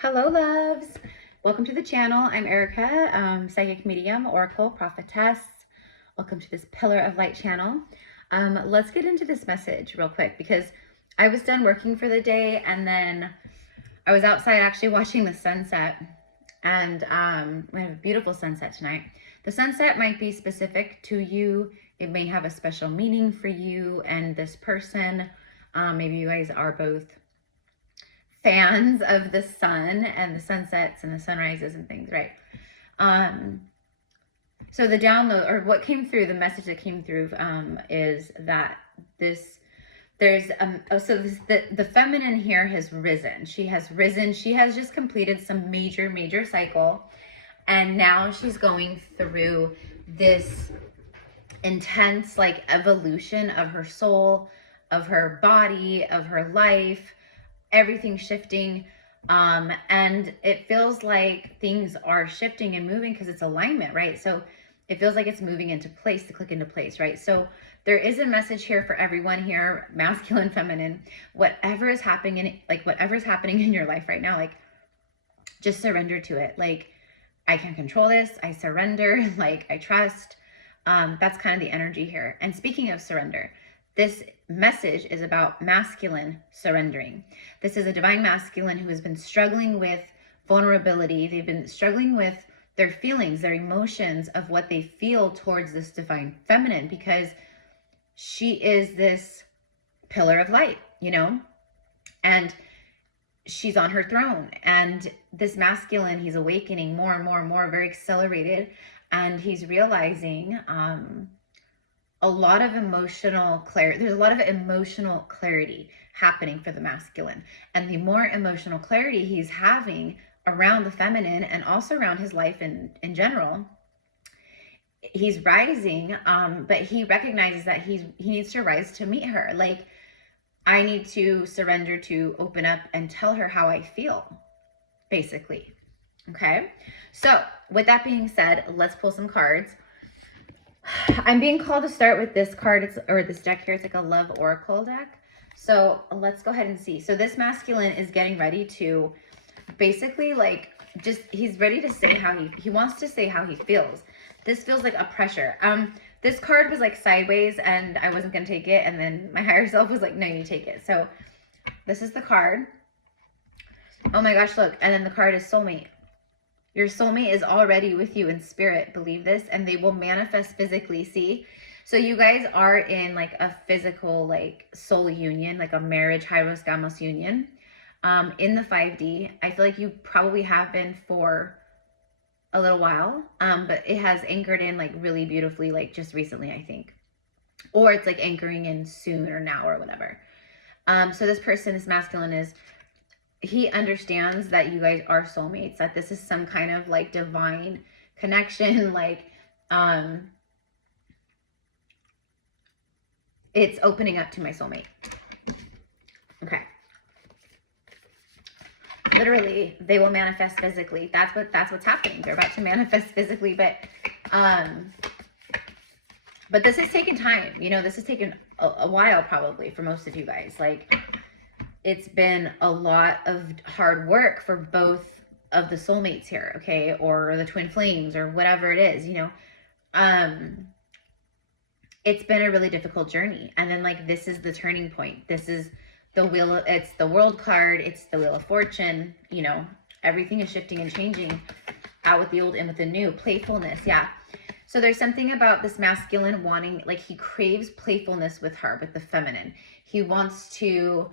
Hello, loves. Welcome to the channel. I'm Erica, psychic medium, oracle, prophetess. Welcome to this Pillar of Light channel. Let's get into this message real quick because I was done working for the day and then I was outside actually watching the sunset, and we have a beautiful sunset tonight. The sunset might be specific to you. It may have a special meaning for you and this person. Maybe you guys are both fans of the sun and the sunsets and the sunrises and things, right? So the download, or what came through, the message that came through is that the feminine here has risen. She has risen. She has just completed some major cycle, and now she's going through this intense like evolution of her soul, of her body, of her life, everything shifting. And it feels like things are shifting and moving because it's alignment, right? So it feels like it's moving into place, to click into place, right? So there is a message here for everyone here, masculine, feminine, whatever is happening in your life right now, like just surrender to it. Like, I can control this. I surrender. Like, I trust. That's kind of the energy here. And speaking of surrender, this message is about masculine surrendering. This is a divine masculine who has been struggling with vulnerability. They've been struggling with their feelings, their emotions of what they feel towards this divine feminine, because she is this pillar of light, you know, and she's on her throne. And this masculine, he's awakening more and more, very accelerated. And he's realizing a lot of emotional clarity. There's a lot of emotional clarity happening for the masculine. And the more emotional clarity he's having around the feminine and also around his life in general, he's rising, but he recognizes that he needs to rise to meet her. Like, I need to surrender to open up and tell her how I feel, basically. Okay, so with that being said, let's pull some cards. I'm being called to start with this card, or this deck here. It's like a love oracle deck. So let's go ahead and see. So this masculine is getting ready to basically, like, he's ready to say how he wants to say how he feels. This feels like a pressure. This card was like sideways and I wasn't going to take it. And then my higher self was like, no, you take it. So this is the card. Oh my gosh, look. And then the card is soulmate. Your soulmate is already with you in spirit, believe this, and they will manifest physically, see? So you guys are in like a physical, like soul union, like a marriage, Hyros Gamos union, in the 5D. I feel like you probably have been for a little while, but it has anchored in like really beautifully, like just recently, I think. Or it's like anchoring in soon or now or whatever. So this person, this masculine, he understands that you guys are soulmates, that this is some kind of like divine connection, like it's opening up to my soulmate. Okay. Literally, they will manifest physically. That's what's happening. They're about to manifest physically, but this has taken time. You know, this has taken a while probably for most of you guys. Like, it's been a lot of hard work for both of the soulmates here, okay? Or the twin flames or whatever it is, you know. It's been a really difficult journey. And then like, this is the turning point. This is the wheel. It's the world card. It's the wheel of fortune. You know, everything is shifting and changing, out with the old, in with the new. Playfulness. Yeah. So there's something about this masculine wanting, like, he craves playfulness with her, with the feminine. He wants to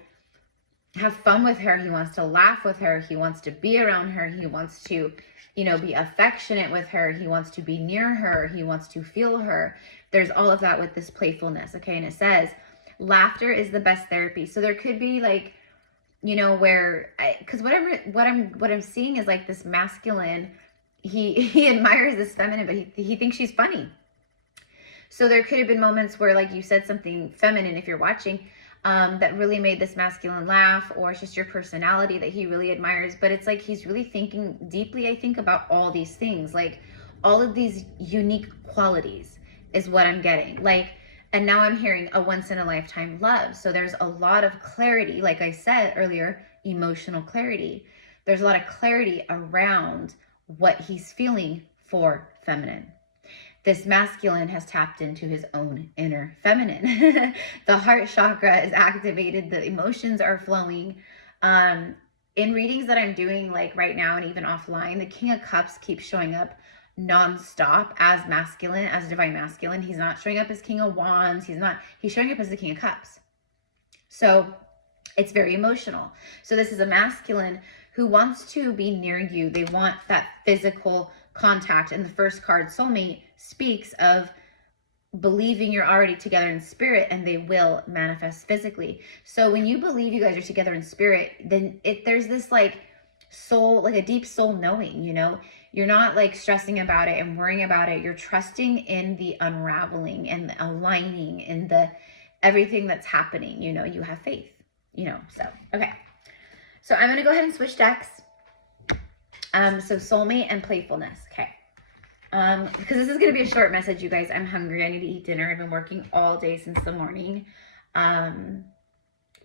have fun with her. He wants to laugh with her. He wants to be around her. He wants to, you know, be affectionate with her. He wants to be near her. He wants to feel her. There's all of that with this playfulness. Okay. And it says laughter is the best therapy. So there could be like, you know, where because what I'm seeing is like this masculine, he admires this feminine, but he thinks she's funny. So there could have been moments where like you said something feminine, if you're watching, that really made this masculine laugh, or it's just your personality that he really admires. But it's like he's really thinking deeply, I think, about all these things, like all of these unique qualities is what I'm getting. Like, and now I'm hearing a once in a lifetime love. So there's a lot of clarity, like I said earlier, emotional clarity. there's a lot of clarity around what he's feeling for feminine. This masculine has tapped into his own inner feminine. The heart chakra is activated. The emotions are flowing. In readings that I'm doing like right now and even offline, the King of Cups keeps showing up nonstop as masculine, as divine masculine. He's not showing up as King of Wands. He's showing up as the King of Cups. So it's very emotional. So this is a masculine who wants to be near you. They want that physical contact. And the first card, Soulmate, speaks of believing you're already together in spirit and they will manifest physically. So when you believe you guys are together in spirit, then there's this like soul, like a deep soul knowing, you know, you're not like stressing about it and worrying about it. You're trusting in the unraveling and the aligning and the everything that's happening, you know, you have faith, you know. So, okay. So I'm going to go ahead and switch decks. So soulmate and playfulness. Okay. Because this is going to be a short message, you guys. I'm hungry. I need to eat dinner. I've been working all day since the morning.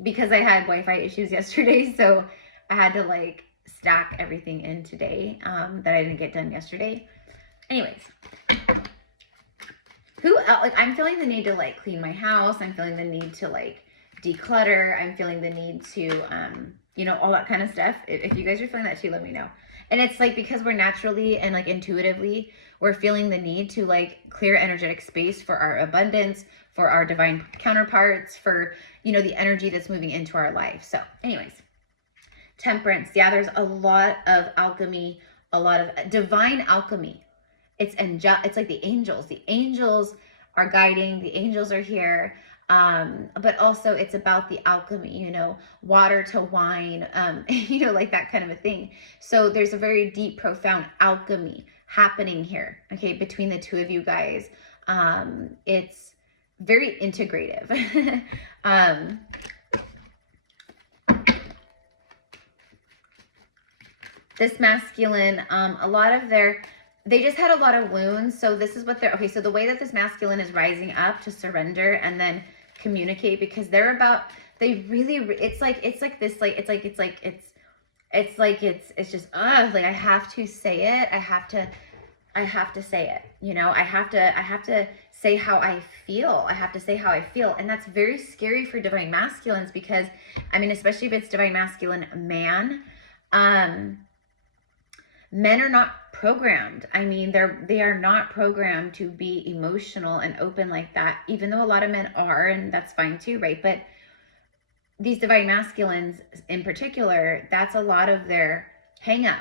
Because I had Wi-Fi issues yesterday. So I had to like stack everything in today, that I didn't get done yesterday. Anyways. Who else? Like, I'm feeling the need to like clean my house. I'm feeling the need to like declutter. I'm feeling the need to, you know, all that kind of stuff. If you guys are feeling that too, let me know. And it's like, because we're naturally and like intuitively, we're feeling the need to like clear energetic space for our abundance, for our divine counterparts, for, you know, the energy that's moving into our life. So anyways, temperance. Yeah, there's a lot of alchemy, a lot of divine alchemy. It's like the angels. The angels are guiding. The angels are here. But also it's about the alchemy, you know, water to wine, you know, like that kind of a thing. So there's a very deep, profound alchemy happening here, okay, between the two of you guys. It's very integrative. This masculine, they just had a lot of wounds. So this is what okay, so the way that this masculine is rising up to surrender and then communicate, because it's just like I have to say it. I have to say it, you know. I have to say how I feel. I have to say how I feel. And that's very scary for divine masculines, because I mean, especially if it's divine masculine man, men are not programmed. I mean, they are not programmed to be emotional and open like that, even though a lot of men are, and that's fine too, right? But these divine masculines in particular, that's a lot of their hang up.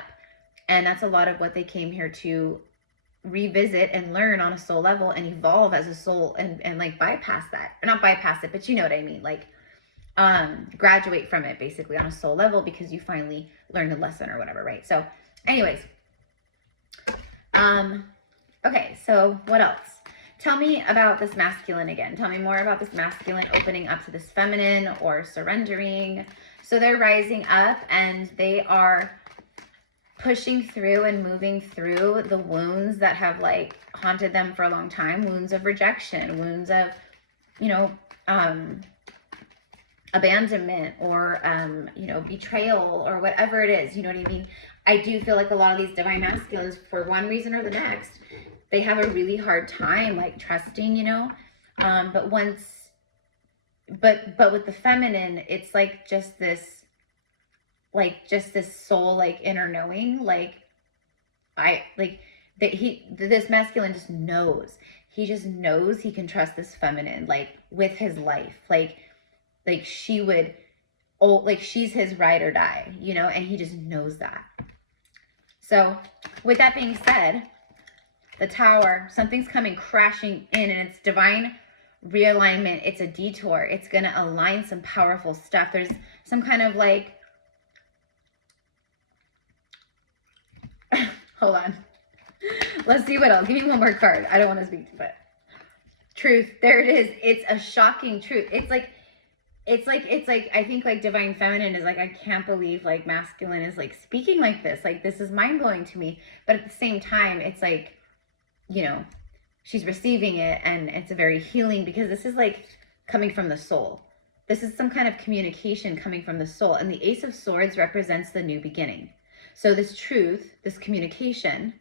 And that's a lot of what they came here to revisit and learn on a soul level and evolve as a soul and like bypass that. Or not bypass it, but you know what I mean? Like graduate from it basically on a soul level, because you finally learned a lesson or whatever, right? So anyways, okay, so what else? Tell me about this masculine again. Tell me more about this masculine opening up to this feminine or surrendering. So they're rising up and they are pushing through and moving through the wounds that have like haunted them for a long time. Wounds of rejection, wounds of, you know, abandonment or, you know, betrayal or whatever it is, you know what I mean? I do feel like a lot of these divine masculines, for one reason or the next, they have a really hard time like trusting, you know, but with the feminine, it's like just this soul, like inner knowing, this masculine just knows. He just knows he can trust this feminine, like with his life, like she would, she's his ride or die, you know, and he just knows that. So with that being said, the Tower, something's coming crashing in, and it's divine realignment. It's a detour. It's going to align some powerful stuff. There's some kind of like, hold on. Let's see what else. Give me one more card. I don't want to speak, but truth. There it is. It's a shocking truth. It's like, I think like divine feminine is like, I can't believe like masculine is like speaking like this. Like, this is mind blowing to me. But at the same time, it's like, you know, she's receiving it, and it's a very healing, because this is like coming from the soul. This is some kind of communication coming from the soul. And the Ace of Swords represents the new beginning. So this truth, this communication,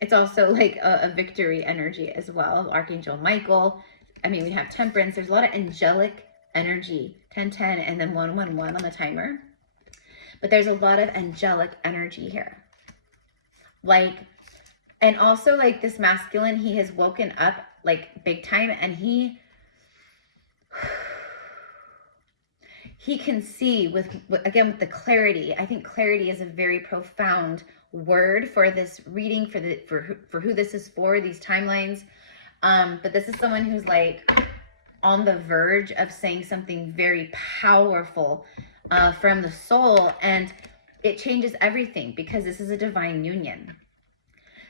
it's also like a victory energy as well. Archangel Michael. I mean, we have temperance. There's a lot of angelic energy. 1010 and then 111 on the timer. But there's a lot of angelic energy here. Like, and also like this masculine, he has woken up like big time, and he can see with again, with the clarity. I think clarity is a very profound word for this reading, for who this is for, these timelines. But this is someone who's like on the verge of saying something very powerful from the soul, and it changes everything because this is a divine union.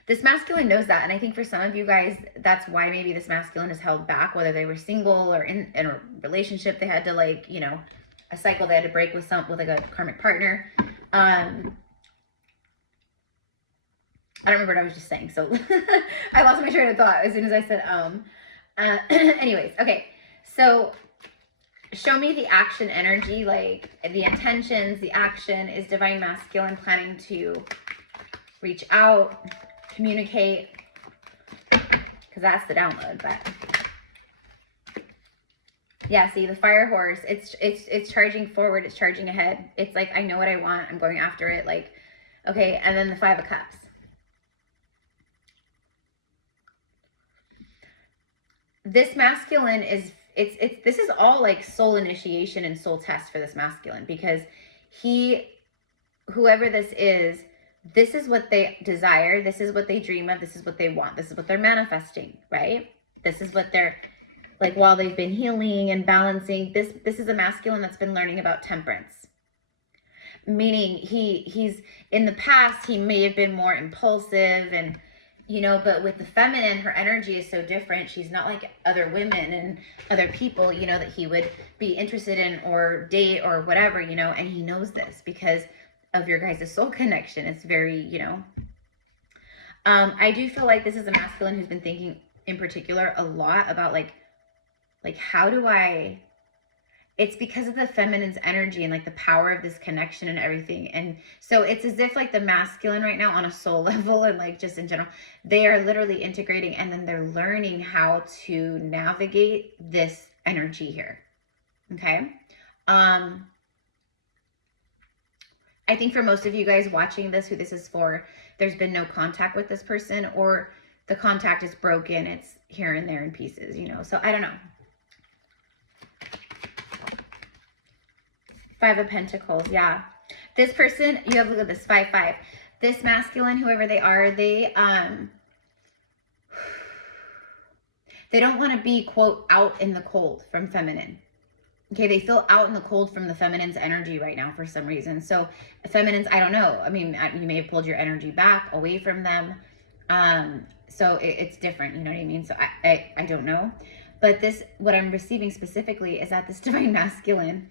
This masculine knows that, and I think for some of you guys, that's why maybe this masculine is held back, whether they were single or in a relationship. They had to, like, you know, a cycle they had to break with like a karmic partner. I don't remember what I was just saying, so I lost my train of thought as soon as I said anyways, okay, so show me the action energy, like the intentions, the action. Is divine masculine planning to reach out, communicate? Because that's the download. But yeah, see the fire horse, it's charging forward, it's charging ahead. It's like, I know what I want, I'm going after it. Like, okay, and then the 5 of Cups. This masculine is, this is all like soul initiation and soul test for this masculine, because whoever this is what they desire, this is what they dream of, this is what they want, this is what they're manifesting, right? This is what they're, like, while they've been healing and balancing, this is a masculine that's been learning about temperance. Meaning he's in the past, he may have been more impulsive and, you know, but with the feminine, her energy is so different. She's not like other women and other people, you know, that he would be interested in or date or whatever, you know, and he knows this because of your guys' soul connection. It's very, you know, I do feel like this is a masculine who's been thinking in particular a lot about like how do I, it's because of the feminine's energy and like the power of this connection and everything. And so it's as if like the masculine right now on a soul level and like just in general, they are literally integrating, and then they're learning how to navigate this energy here. Okay. I think for most of you guys watching this, who this is for, there's been no contact with this person, or the contact is broken. It's here and there in pieces, you know? So I don't know. 5 of Pentacles, yeah. This person, you have, look at this, 5-5. This masculine, whoever they are, they don't want to be, quote, out in the cold from feminine. Okay, they feel out in the cold from the feminine's energy right now for some reason. So feminines, I don't know. I mean, you may have pulled your energy back away from them. So it's different, you know what I mean? So I don't know. But this, what I'm receiving specifically is that this divine masculine,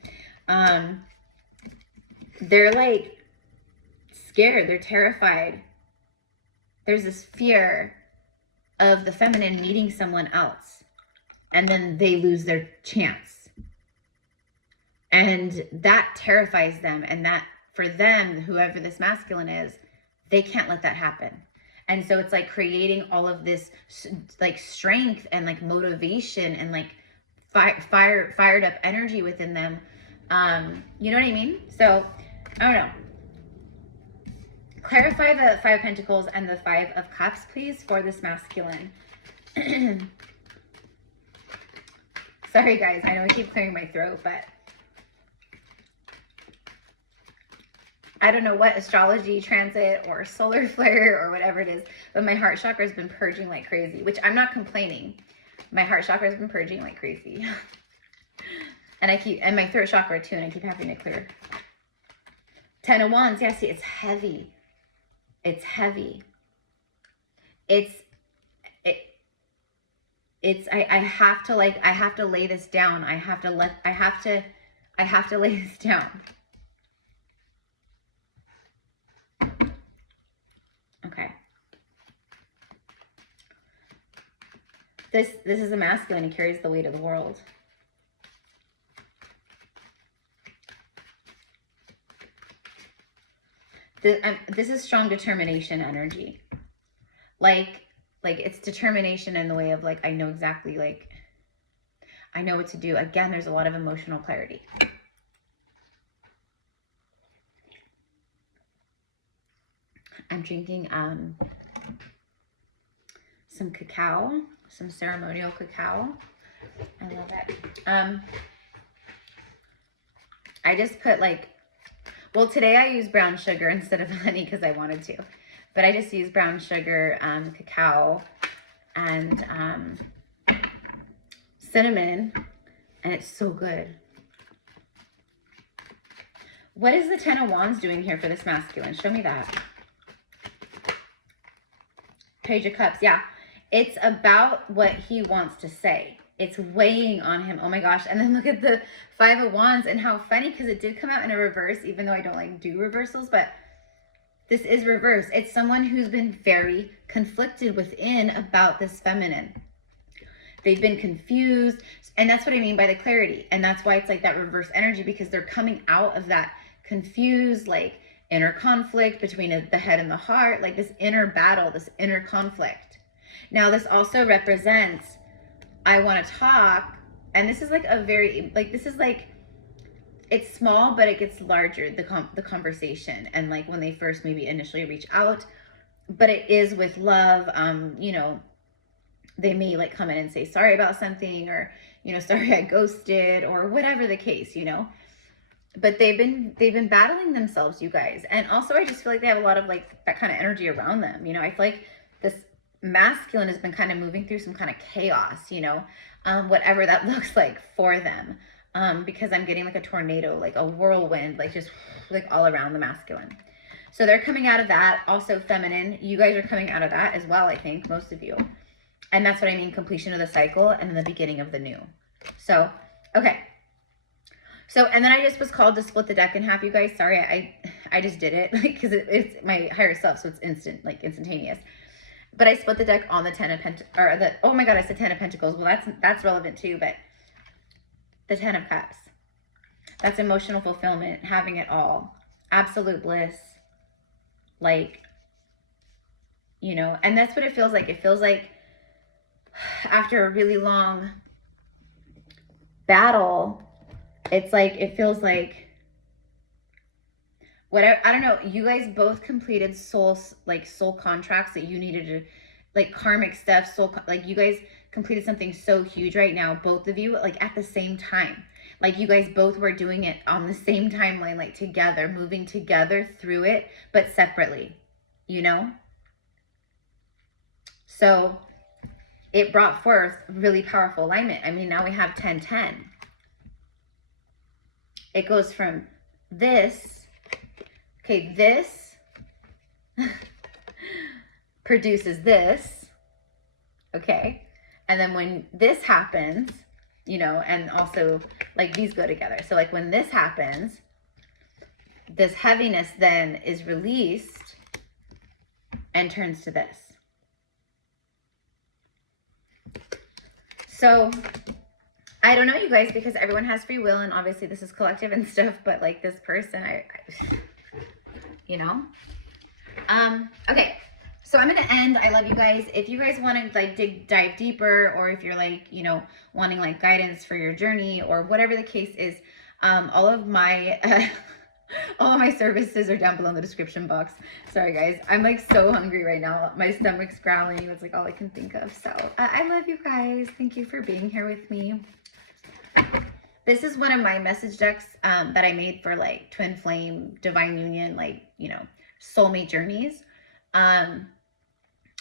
they're like scared, they're terrified. There's this fear of the feminine meeting someone else, and then they lose their chance. And that terrifies them, and that for them, whoever this masculine is, they can't let that happen. And so it's like creating all of this like strength and like motivation and like fired up energy within them. You know what I mean? So I don't know. Clarify the 5 of Pentacles and the 5 of Cups, please, for this masculine. Sorry guys, I know I keep clearing my throat, but I don't know what astrology transit or solar flare or whatever it is, but my heart chakra has been purging like crazy, which I'm not complaining. My heart chakra has been purging like crazy. And my throat chakra too, and I keep having to clear. 10 of Wands, yeah, see, it's heavy. It's heavy. I have to lay this down. I have to lay this down. Okay. This is a masculine. He carries the weight of the world. This is strong determination energy. Like it's determination in the way of like, I know exactly, like, I know what to do. Again, there's a lot of emotional clarity. I'm drinking some cacao, some ceremonial cacao. I love it. I just put like, well, today I used brown sugar instead of honey because I wanted to. But I just used brown sugar, cacao, and cinnamon, and it's so good. What is the Ten of Wands doing here for this masculine? Show me that. Page of Cups, yeah. It's about what he wants to say. It's weighing on him. Oh my gosh. And then look at the Five of Wands and how funny, because it did come out in a reverse, even though I don't like do reversals, but this is reverse. It's someone who's been very conflicted within about this feminine. They've been confused. And that's what I mean by the clarity. And that's why it's like that reverse energy, because they're coming out of that confused, like inner conflict between the head and the heart, like this inner battle, this inner conflict. Now, this also represents, I want to talk. And this is like a very, like, this is like, it's small, but it gets larger, the conversation. And like when they first maybe initially reach out, but it is with love. You know, they may like come in and say sorry about something, or, you know, sorry I ghosted, or whatever the case, you know, but they've been battling themselves, you guys. And also I just feel like they have a lot of like that kind of energy around them. You know, I feel like this masculine has been kind of moving through some kind of chaos, you know, whatever that looks like for them. Because I'm getting like a tornado, like a whirlwind, like just like all around the masculine. So they're coming out of that. Also feminine, you guys are coming out of that as well, I think, most of you. And that's what I mean, completion of the cycle and then the beginning of the new. So, okay. So, and then I just was called to split the deck in half, you guys. Sorry, I just did it, like, because it's my higher self, so it's instant, like instantaneous. But I split the deck on the Ten of Pentacles, or the, oh my God, I said Ten of Pentacles. Well, that's relevant too, but the Ten of Cups. That's emotional fulfillment, having it all. Absolute bliss. Like, you know, and that's what it feels like. It feels like after a really long battle, it's like, it feels like, whatever, I don't know, you guys both completed soul contracts that you needed to, like karmic stuff, like you guys completed something so huge right now, both of you, like at the same time. Like you guys both were doing it on the same timeline, like together, moving together through it, but separately, you know? So it brought forth really powerful alignment. I mean, now we have 10-10. It goes from this, okay, this produces this, okay? And then when this happens, you know, and also like these go together. So like when this happens, this heaviness then is released and turns to this. So I don't know, you guys, because everyone has free will, and obviously this is collective and stuff, but like this person, I you know? Okay. So I'm going to end. I love you guys. If you guys want to like dive deeper, or if you're like, you know, wanting like guidance for your journey or whatever the case is, all of my services are down below in the description box. Sorry guys. I'm like so hungry right now. My stomach's growling. It's like all I can think of. So I love you guys. Thank you for being here with me. This is one of my message decks that I made for like twin flame, divine union, like, you know, soulmate journeys.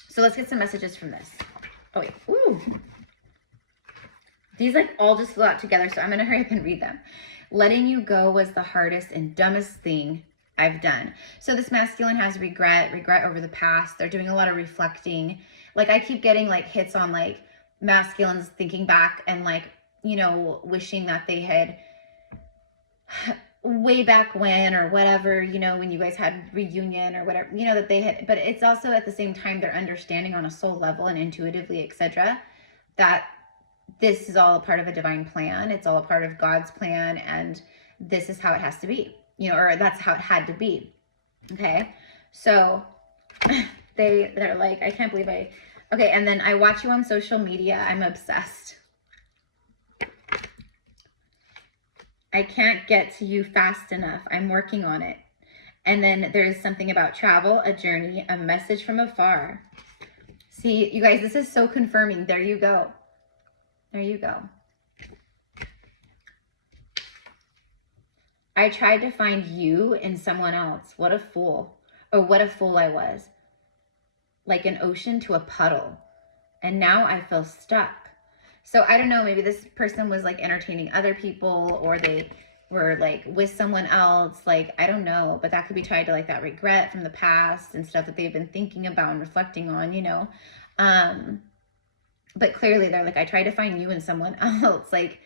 So let's get some messages from this. Oh wait, ooh. These like all just flew out together, so I'm gonna hurry up and read them. Letting you go was the hardest and dumbest thing I've done. So this masculine has regret over the past. They're doing a lot of reflecting. Like I keep getting like hits on like masculines thinking back and like, you know, wishing that they had way back when or whatever, you know, when you guys had reunion or whatever, you know, that they had, but it's also at the same time they're understanding on a soul level and intuitively, etc., that this is all a part of a divine plan. It's all a part of God's plan, and this is how it has to be, you know, or that's how it had to be. Okay, so they're like, I can't believe okay, and then I watch you on social media. I'm obsessed. I can't get to you fast enough. I'm working on it. And then there's something about travel, a journey, a message from afar. See, you guys, this is so confirming. There you go. There you go. I tried to find you in someone else. What a fool. Or what a fool I was. Like an ocean to a puddle. And now I feel stuck. So I don't know, maybe this person was like entertaining other people, or they were like with someone else. Like, I don't know, but that could be tied to like that regret from the past and stuff that they've been thinking about and reflecting on, you know. But clearly they're like, I tried to find you in someone else. Like,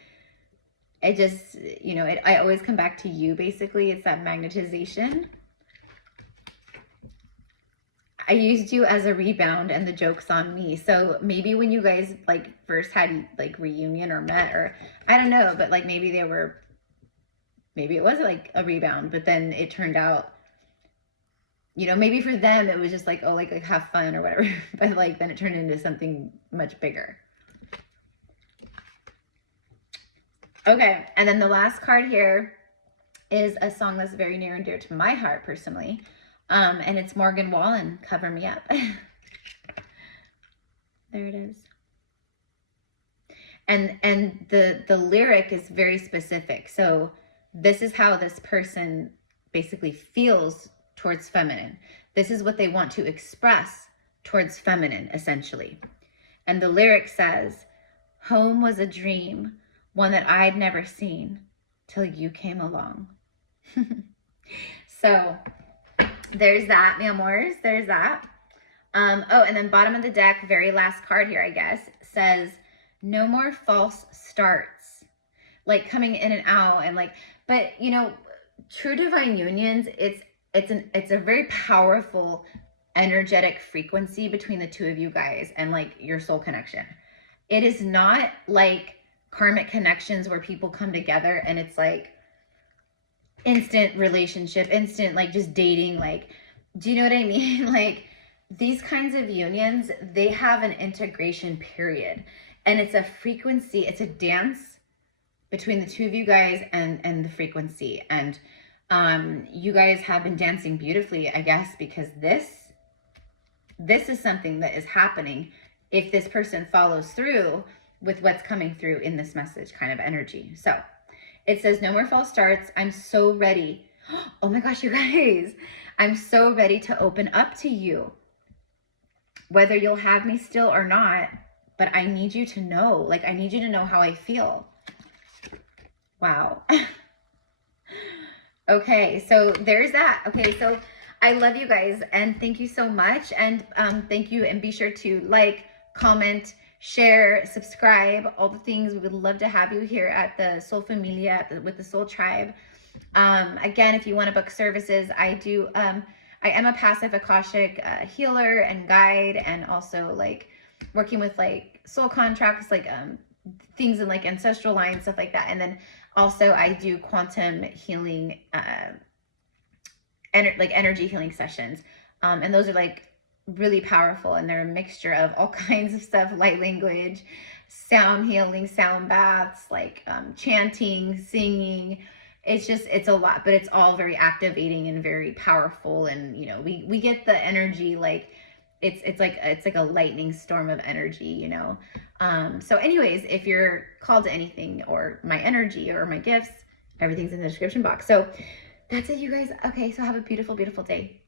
it just, you know, I always come back to you, basically. It's that magnetization. I used you as a rebound and the joke's on me. So maybe when you guys like first had like reunion or met, or I don't know, but like maybe it was like a rebound, but then it turned out, you know, maybe for them it was just like, oh, like have fun or whatever. But like then it turned into something much bigger. Okay, and then the last card here is a song that's very near and dear to my heart personally. And it's Morgan Wallen, Cover Me Up. There it is. And the lyric is very specific. So this is how this person basically feels towards feminine. This is what they want to express towards feminine, essentially. And the lyric says, home was a dream, one that I'd never seen till you came along. So there's that, mi amors, there's that. Oh, and then bottom of the deck, very last card here, I guess, says, no more false starts. Like coming in and out and like, but you know, true divine unions, it's a very powerful energetic frequency between the two of you guys and like your soul connection. It is not like karmic connections where people come together and it's like instant relationship, instant like just dating. Like, do you know what I mean? Like these kinds of unions, they have an integration period, and it's a frequency, it's a dance between the two of you guys and the frequency. And you guys have been dancing beautifully, I guess, because this is something that is happening if this person follows through with what's coming through in this message kind of energy. So it says, no more false starts. I'm so ready. Oh my gosh, you guys, I'm so ready to open up to you. Whether you'll have me still or not, but I need you to know, like, I need you to know how I feel. Wow. Okay, so there's that. Okay, so I love you guys and thank you so much. And thank you, and be sure to like, comment, share, subscribe, all the things. We would love to have you here at the Soul Familia with the Soul Tribe. Again, if you want to book services, I am a passive Akashic healer and guide, and also like working with like soul contracts, like things in like ancestral lines, stuff like that. And then also I do quantum healing, like energy healing sessions. And those are like really powerful, and they're a mixture of all kinds of stuff, light language, sound healing, sound baths, like chanting, singing. It's a lot, but it's all very activating and very powerful. And you know, we get the energy, like it's like a lightning storm of energy, you know. So anyways, if you're called to anything, or my energy or my gifts, everything's in the description box. So that's it, you guys. Okay, so have a beautiful, beautiful day.